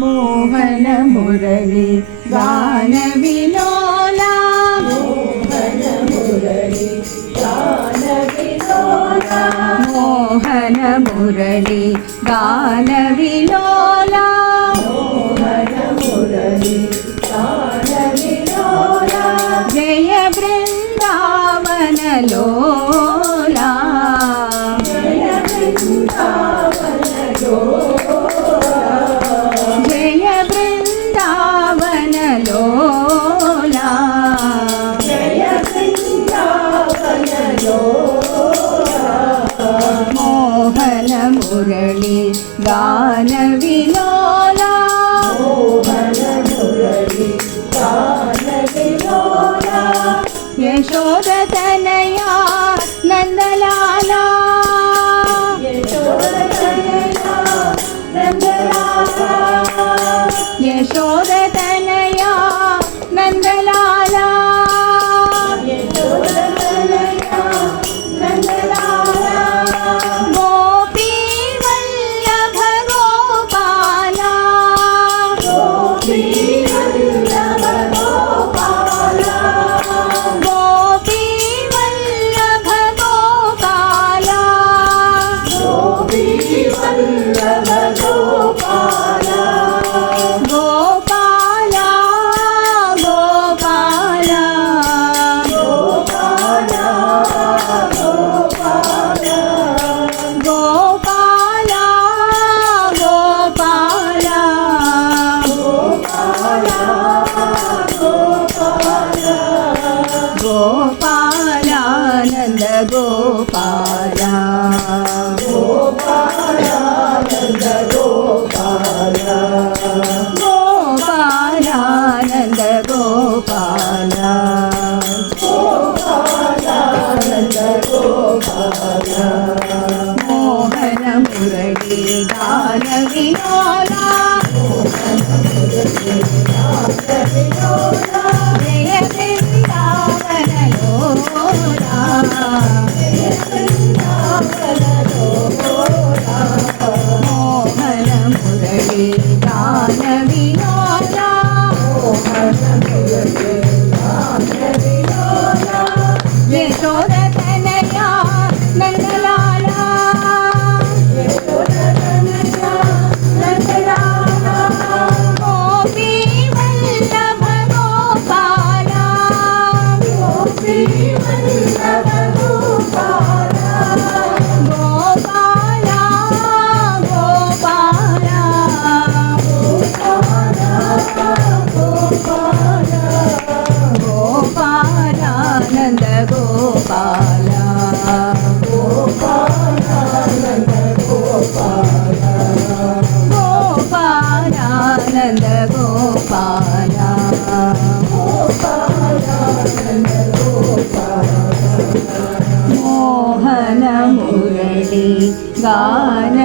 मोहन मुरली विलोला मोहन मुरली विलोला जय वृन्दावन ಮುರಳಿ ಗಾನ ವಿಲೋಲ ಮೋಹನ ಮುರಳಿ ಗಾನ ವಿಲೋಲ ಯಶೋದ ತನಯ ഗോപാലാനന്ദ ഗോ ഗാന